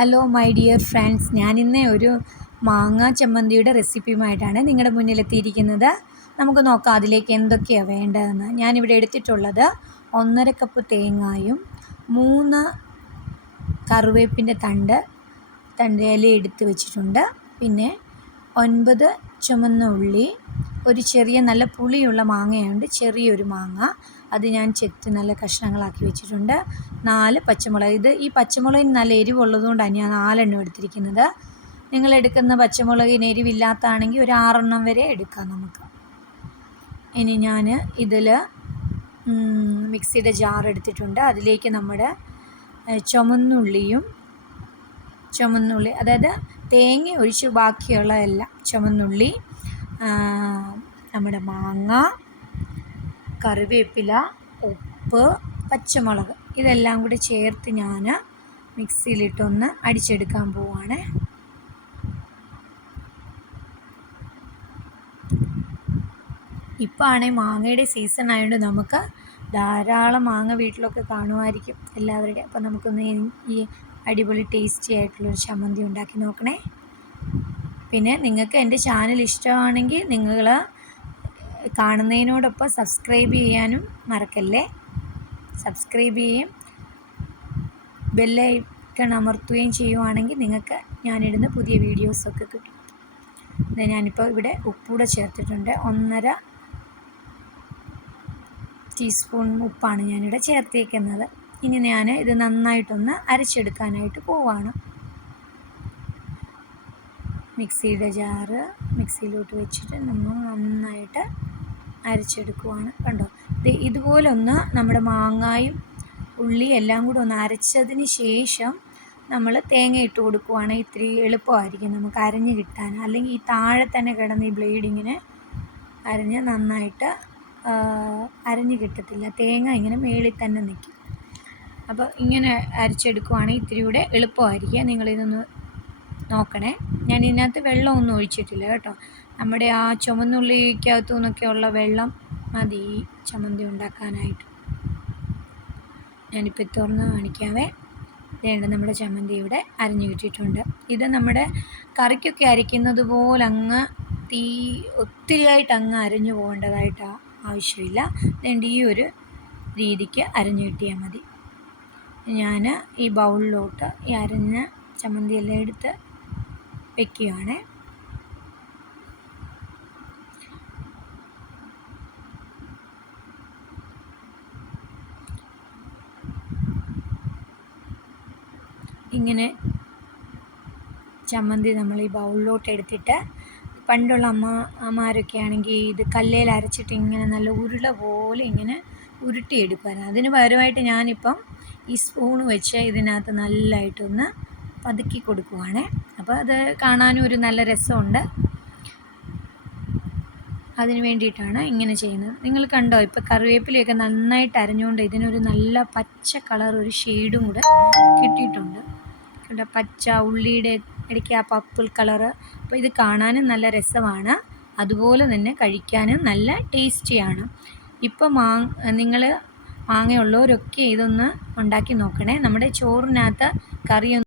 Hello my dear friends, ഞാനിന്ന് ഒരു മാങ്ങ ചമ്മന്തിയുടെ റെസിപ്പിയുമായിട്ടാണ് നിങ്ങളുടെ മുന്നിലെത്തിയിരിക്കുന്നത്. നമുക്ക് നോക്കാം അതിലേക്ക് എന്തൊക്കെയാണ് വേണ്ടതെന്ന്. ഞാനിവിടെ എടുത്തിട്ടുള്ളത് 1.5 കപ്പ് തേങ്ങായും 3 കറിവേപ്പിൻ്റെ തണ്ട് ഇല എടുത്ത് വെച്ചിട്ടുണ്ട്. പിന്നെ 9 ചുമന്ന ഉള്ളി, ഒരു ചെറിയ നല്ല പുളിയുള്ള മാങ്ങയുണ്ട്, ചെറിയൊരു മാങ്ങ, അത് ഞാൻ ചെത്തി നല്ല കഷ്ണങ്ങളാക്കി വെച്ചിട്ടുണ്ട്. 4 പച്ചമുളക്. ഈ പച്ചമുളകിന് നല്ല എരിവുള്ളതുകൊണ്ടാണ് ഞാൻ 4 എണ്ണം എടുത്തിരിക്കുന്നത്. നിങ്ങളെടുക്കുന്ന പച്ചമുളകിന് എരിവില്ലാത്തതാണെങ്കിൽ ഒരു 6 എണ്ണം വരെ എടുക്കാം നമുക്ക്. ഇനി ഞാൻ ഇതിൽ മിക്സിയുടെ ജാർ എടുത്തിട്ടുണ്ട്. അതിലേക്ക് നമ്മുടെ ചുമന്നുള്ളി, അതായത് തേങ്ങ ഒഴിച്ച് ബാക്കിയുള്ള എല്ലാം, ചുമന്നുള്ളി, നമ്മുടെ മാങ്ങ, കറിവേപ്പില, ഉപ്പ്, പച്ചമുളക്, ഇതെല്ലാം കൂടി ചേർത്ത് ഞാൻ മിക്സിയിലിട്ടൊന്ന് അടിച്ചെടുക്കാൻ പോവുകയാണ്. ഇപ്പോൾ ആണെങ്കിൽ മാങ്ങയുടെ സീസൺ ആയതുകൊണ്ട് നമുക്ക് ധാരാളം മാങ്ങ വീട്ടിലൊക്കെ കാണുമായിരിക്കും എല്ലാവരുടെയും. അപ്പോൾ നമുക്കൊന്ന് ഈ അടിപൊളി ടേസ്റ്റി ആയിട്ടുള്ളൊരു ചമ്മന്തി ഉണ്ടാക്കി നോക്കണേ. പിന്നെ നിങ്ങൾക്ക് എൻ്റെ ചാനൽ ഇഷ്ടമാണെങ്കിൽ നിങ്ങൾ കാണുന്നതിനോടൊപ്പം സബ്സ്ക്രൈബ് ചെയ്യാനും മറക്കല്ലേ. സബ്സ്ക്രൈബ് ചെയ്യുകയും ബെല്ലൈക്കൺ അമർത്തുകയും ചെയ്യുവാണെങ്കിൽ നിങ്ങൾക്ക് ഞാനിടുന്ന പുതിയ വീഡിയോസൊക്കെ കിട്ടും. ഞാനിപ്പോൾ ഇവിടെ ഉപ്പൂടെ ചേർത്തിട്ടുണ്ട്. 1.5 ടീസ്പൂൺ ഉപ്പാണ് ഞാനിവിടെ ചേർത്തേക്കുന്നത്. ഇനി ഞാൻ ഇത് നന്നായിട്ടൊന്ന് അരച്ചെടുക്കാനായിട്ട് പോവാണ്. മിക്സിയുടെ ജാറ് മിക്സിയിലോട്ട് വെച്ചിട്ട് നമ്മൾ നന്നായിട്ട് അരച്ചെടുക്കുവാണ്. കണ്ടോ, ഇതുപോലെ ഒന്ന് നമ്മുടെ മാങ്ങായും ഉള്ളി എല്ലാം കൂടെ ഒന്ന് അരച്ചതിന് ശേഷം നമ്മൾ തേങ്ങ ഇട്ട് കൊടുക്കുവാണെങ്കിൽ ഇത്തിരി എളുപ്പമായിരിക്കും നമുക്ക് അരഞ്ഞ് കിട്ടാൻ. അല്ലെങ്കിൽ ഈ താഴെ തന്നെ കിടന്ന് ഈ ബ്ലേഡിങ്ങനെ അരഞ്ഞ് നന്നായിട്ട് അരഞ്ഞ് കിട്ടത്തില്ല. തേങ്ങ ഇങ്ങനെ മേളിൽ തന്നെ നിൽക്കും. അപ്പോൾ ഇങ്ങനെ അരച്ചെടുക്കുവാണെങ്കിൽ ഇത്തിരി കൂടെ എളുപ്പമായിരിക്കും. നിങ്ങളിതൊന്ന് നോക്കണേ. ഞാൻ ഇതിനകത്ത് വെള്ളമൊന്നും ഒഴിച്ചിട്ടില്ല കേട്ടോ. നമ്മുടെ ആ ചുമന്നുള്ളിക്കകത്തു നിന്നൊക്കെയുള്ള വെള്ളം മതി ഈ ചമ്മന്തി ഉണ്ടാക്കാനായിട്ട്. ഞാനിപ്പോൾ തുറന്ന് കാണിക്കാവേ. വേണ്ട, നമ്മുടെ ചമ്മന്തി ഇവിടെ അരിഞ്ഞു കിട്ടിയിട്ടുണ്ട്. ഇത് നമ്മുടെ കറിക്കൊക്കെ അരയ്ക്കുന്നത് പോലെ അങ്ങ് ഒത്തിരിയായിട്ട് അങ്ങ് അരിഞ്ഞു പോകേണ്ടതായിട്ട് ആവശ്യമില്ല. വേണ്ട, ഈ ഒരു രീതിക്ക് അരിഞ്ഞു കിട്ടിയാൽ മതി. ഞാൻ ഈ ബൗളിലോട്ട് ഈ അരിഞ്ഞ ചമ്മന്തിയെല്ലാം എടുത്ത് വയ്ക്കുകയാണ്. ഇങ്ങനെ ചമ്മന്തി നമ്മൾ ഈ ബൗളിലോട്ട് എടുത്തിട്ട്, പണ്ടുള്ള അമ്മമാരൊക്കെ ആണെങ്കിൽ ഇത് കല്ലേൽ അരച്ചിട്ട് ഇങ്ങനെ നല്ല ഉരുള പോലെ ഇങ്ങനെ ഉരുട്ടിയെടുക്കുവായിരുന്നു. അതിന് പകരമായിട്ട് ഞാനിപ്പം ഈ സ്പൂൺ വെച്ച് ഇതിനകത്ത് നല്ലതായിട്ടൊന്ന് പതുക്കി കൊടുക്കുവാണ്. അപ്പോൾ അത് കാണാനും ഒരു നല്ല രസമുണ്ട്. അതിന് വേണ്ടിയിട്ടാണ് ഇങ്ങനെ ചെയ്യുന്നത്. നിങ്ങൾ കണ്ടോ, ഇപ്പോൾ കറിവേപ്പിലയൊക്കെ നന്നായിട്ട് അരഞ്ഞുകൊണ്ട് ഇതിനൊരു നല്ല പച്ച കളർ, ഒരു ഷെയ്ഡും കൂടെ കിട്ടിയിട്ടുണ്ട്. കണ്ടോ, പച്ച ഉള്ളിയുടെ ഇടയ്ക്ക് ആ പർപ്പിൾ കളറ്. അപ്പോൾ ഇത് കാണാനും നല്ല രസമാണ്, അതുപോലെ തന്നെ കഴിക്കാനും നല്ല ടേസ്റ്റിയാണ്. ഇപ്പോൾ നിങ്ങൾ മാങ്ങയുള്ളവരൊക്കെ ഇതൊന്ന് ഉണ്ടാക്കി നോക്കണേ. നമ്മുടെ ചോറിനകത്ത് കറിയൊന്നും